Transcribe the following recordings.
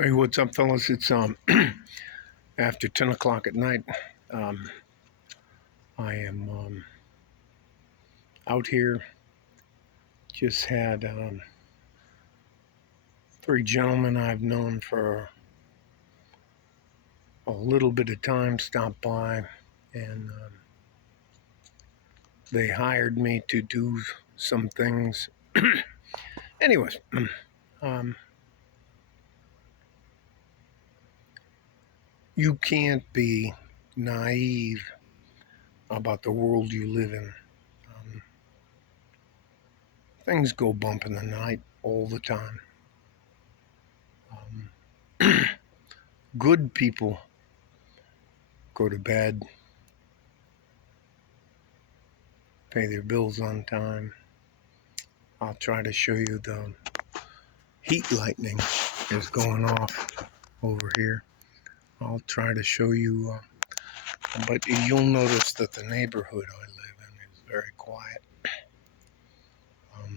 Hey, what's up, fellas? It's after 10 o'clock at night. I am out here. Just had 3 gentlemen I've known for a little bit of time stop by, and they hired me to do some things. Anyways, you can't be naive about the world you live in. Things go bump in the night all the time. Good people go to bed, pay their bills on time. I'll try to show you the heat lightning is going off over here. I'll try to show you, but you'll notice that the neighborhood I live in is very quiet.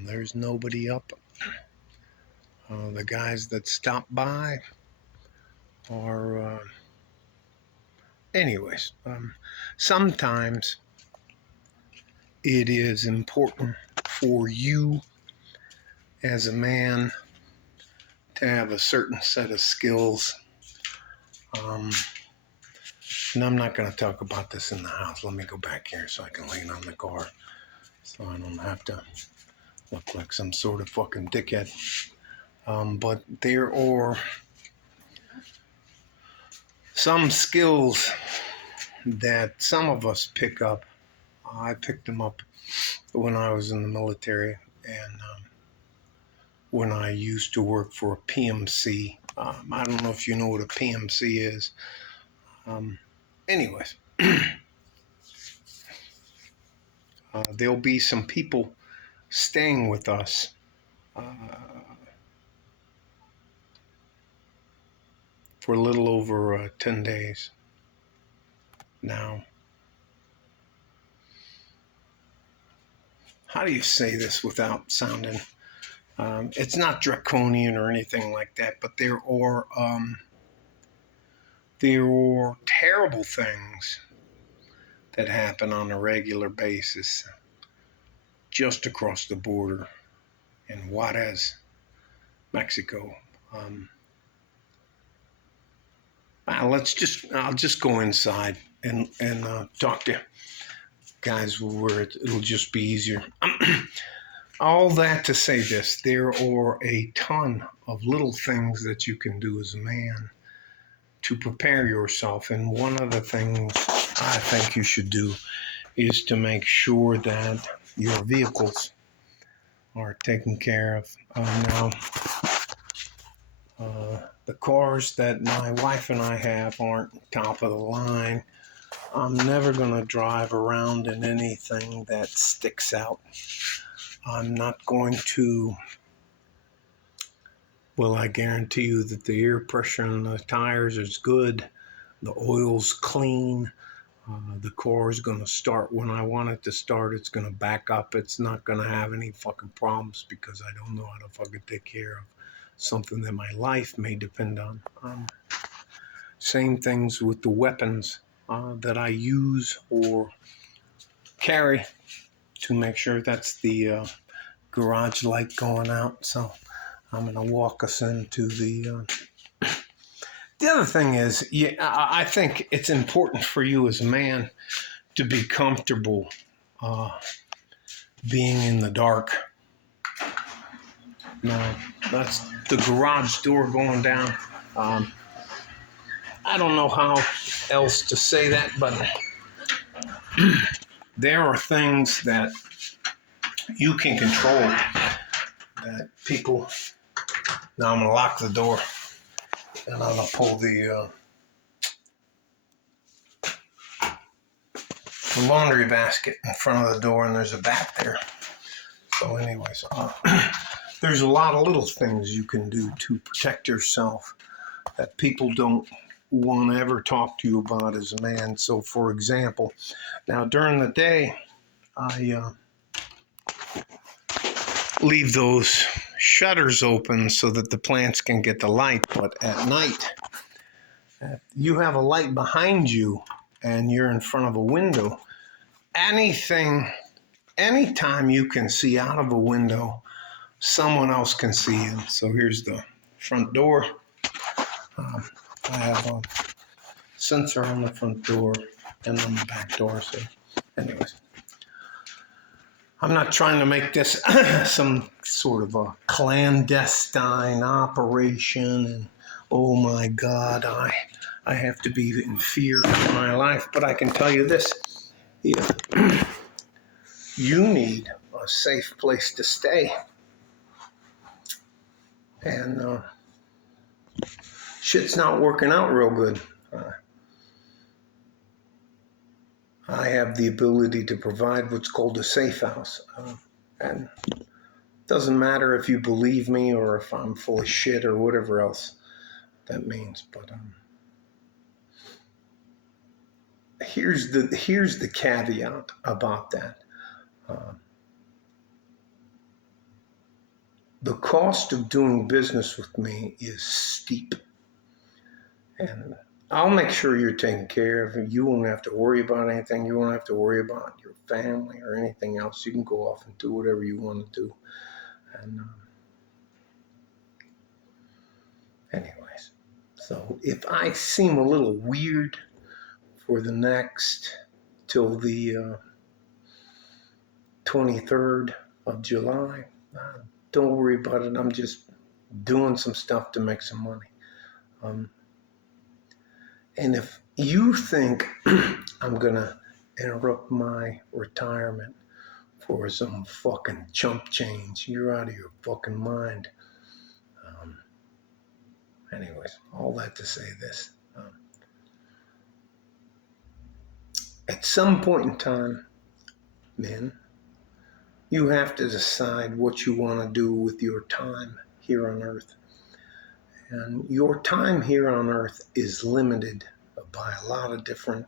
There's nobody up. The guys that stop by are, anyways, sometimes it is important for you as a man to have a certain set of skills. And I'm not going to talk about this in the house. Let me go back here so I can lean on the car so I don't have to look like some sort of fucking dickhead. But there are some skills that some of us pick up. I picked them up when I was in the military and when I used to work for a PMC. I don't know if you know what a PMC is. Anyways, there'll be some people staying with us for a little over 10 days now. How do you say this without sounding... it's not draconian or anything like that, but there are terrible things that happen on a regular basis just across the border in Juarez, Mexico. I'll just go inside and talk to guys where it'll just be easier. All that to say this, there are a ton of little things that you can do as a man to prepare yourself. And one of the things I think you should do is to make sure that your vehicles are taken care of. Now, the cars that my wife and I have aren't top of the line. I'm never going to drive around in anything that sticks out. I'm not going to... Well, I guarantee you that the air pressure in the tires is good. The oil's clean. The car is going to start when I want it to start. It's going to back up. It's not going to have any fucking problems because I don't know how to fucking take care of something that my life may depend on. Same things with the weapons that I use or carry to make sure that's the garage light going out. So I'm going to walk us into the... The other thing is, I think it's important for you as a man to be comfortable being in the dark. Now, that's the garage door going down. I don't know how else to say that, but there are things that you can control that people... Now I'm going to lock the door and I'm going to pull the laundry basket in front of the door, and there's a bat there. So anyways, there's a lot of little things you can do to protect yourself that people don't want to ever talk to you about as a man. So for example, now during the day, I leave those shutters open so that the plants can get the light. But at night, if you have a light behind you and you're in front of a window, anytime you can see out of a window, someone else can see in. So here's the front door. I have a sensor on the front door and on the back door. So anyways, I'm not trying to make this some sort of a clandestine operation and oh my God, I have to be in fear for my life. But I can tell you this, if you need a safe place to stay and shit's not working out real good, I have the ability to provide what's called a safe house. And it doesn't matter if you believe me or if I'm full of shit or whatever else that means. But here's the caveat about that. The cost of doing business with me is steep. And I'll make sure you're taken care of. You won't have to worry about anything. You won't have to worry about your family or anything else. You can go off and do whatever you want to do. And anyways, so if I seem a little weird for the next till the 23rd of July, don't worry about it. I'm just doing some stuff to make some money. And if you think I'm going to interrupt my retirement for some fucking chump change, you're out of your fucking mind. Anyways, all that to say this. At some point in time, men, you have to decide what you want to do with your time here on Earth. And your time here on Earth is limited by a lot of different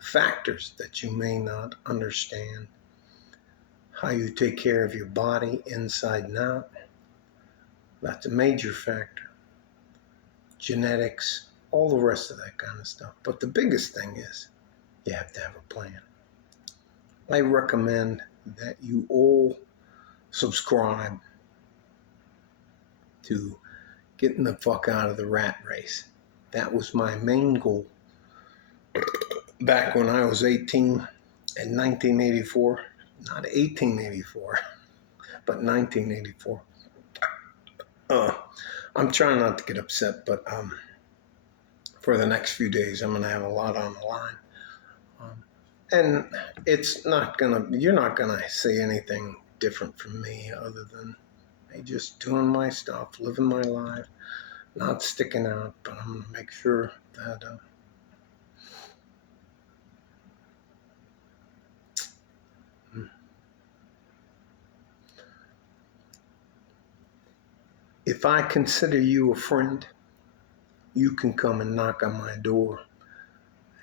factors that you may not understand. How you take care of your body inside and out, that's a major factor. Genetics, all the rest of that kind of stuff. But the biggest thing is you have to have a plan. I recommend that you all subscribe to getting the fuck out of the rat race. That was my main goal back when I was 18 in 1984. Not 1884, but 1984. I'm trying not to get upset, but for the next few days, I'm going to have a lot on the line. And you're not going to say anything different from me other than me just doing my stuff, living my life, not sticking out, but I'm going to make sure that if I consider you a friend, you can come and knock on my door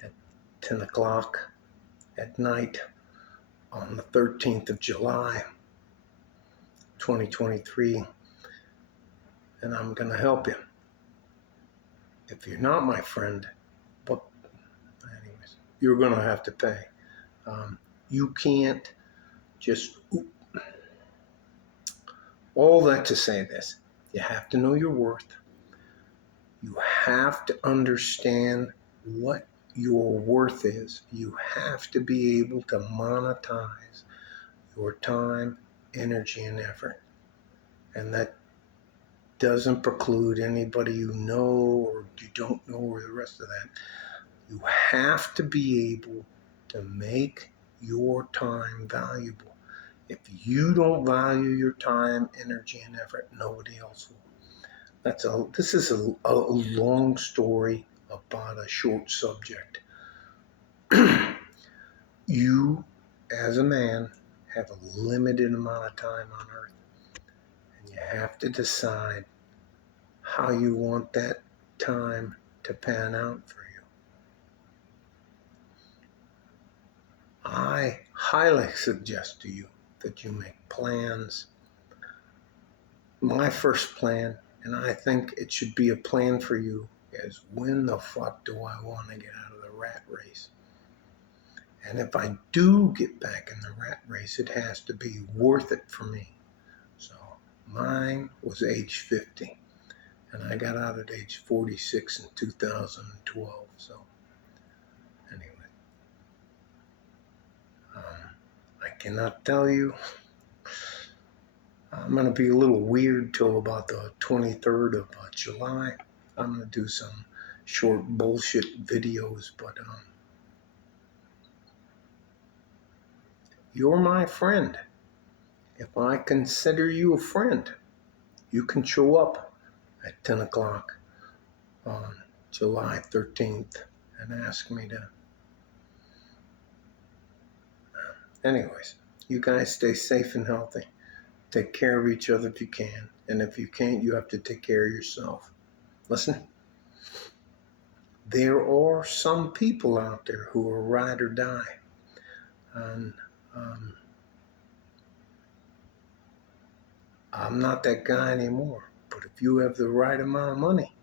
at 10 o'clock at night on the 13th of July, 2023, and I'm going to help you. If you're not my friend, but anyways, you're going to have to pay. You can't just... All that to say this, you have to know your worth. You have to understand what your worth is. You have to be able to monetize your time, energy, and effort. And that doesn't preclude anybody you know or you don't know or the rest of that. You have to be able to make your time valuable. If you don't value your time, energy, and effort, nobody else will. This is a long story about a short subject. You, as a man, have a limited amount of time on Earth. And you have to decide how you want that time to pan out for you. I highly suggest to you that you make plans my first plan, and I think it should be a plan for you, is when the fuck do I want to get out of the rat race? And if I do get back in the rat race, it has to be worth it for me. So mine was age 50, and I got out at age 46 in 2012. So anyway, I cannot tell you. I'm going to be a little weird till about the 23rd of July. I'm going to do some short bullshit videos, but you're my friend. If I consider you a friend, you can show up at 10 o'clock on July 13th and ask me to. Anyways, you guys stay safe and healthy. Take care of each other if you can. And if you can't, you have to take care of yourself. Listen, there are some people out there who are ride or die. And I'm not that guy anymore. But if you have the right amount of money,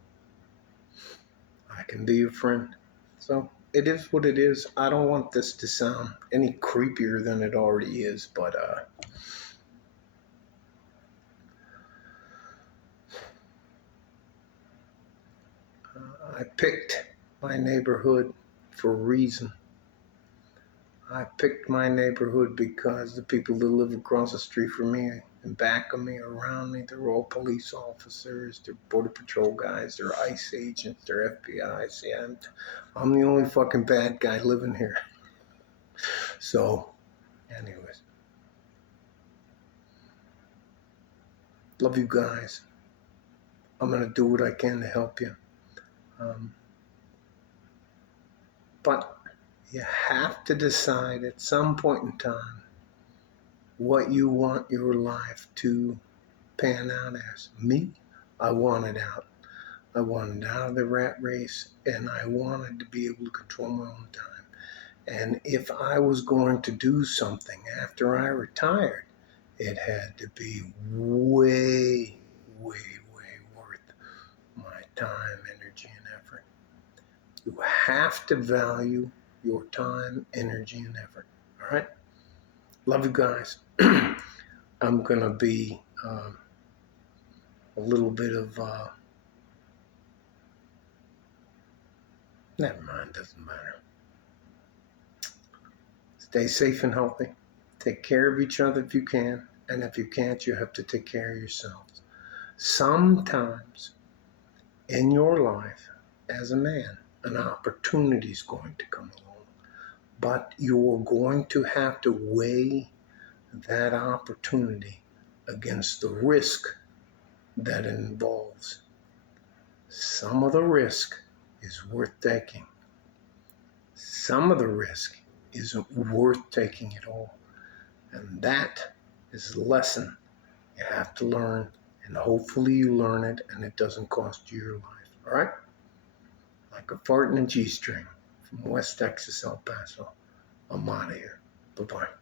I can be your friend. So it is what it is. I don't want this to sound any creepier than it already is, but I picked my neighborhood for a reason. I picked my neighborhood because the people that live across the street from me and back of me, around me, they're all police officers, they're border patrol guys, they're ICE agents, they're FBI. See, I'm the only fucking bad guy living here. So, anyways, love you guys. I'm gonna do what I can to help you. But you have to decide at some point in time what you want your life to pan out as. Me, I wanted out. I wanted out of the rat race, and I wanted to be able to control my own time. And if I was going to do something after I retired, it had to be way, way, way worth my time, energy, and effort. You have to value your time, energy, and effort. All right? Love you guys. I'm going to be a little bit of, never mind, doesn't matter. Stay safe and healthy. Take care of each other if you can. And if you can't, you have to take care of yourselves. Sometimes in your life, as a man, an opportunity is going to come along. But you're going to have to weigh that opportunity against the risk that it involves. Some of the risk is worth taking. Some of the risk isn't worth taking at all. And that is a lesson you have to learn, and hopefully you learn it and it doesn't cost you your life. All right? Like a fart in a G-string from West Texas, El Paso. I'm out of here. Bye-bye.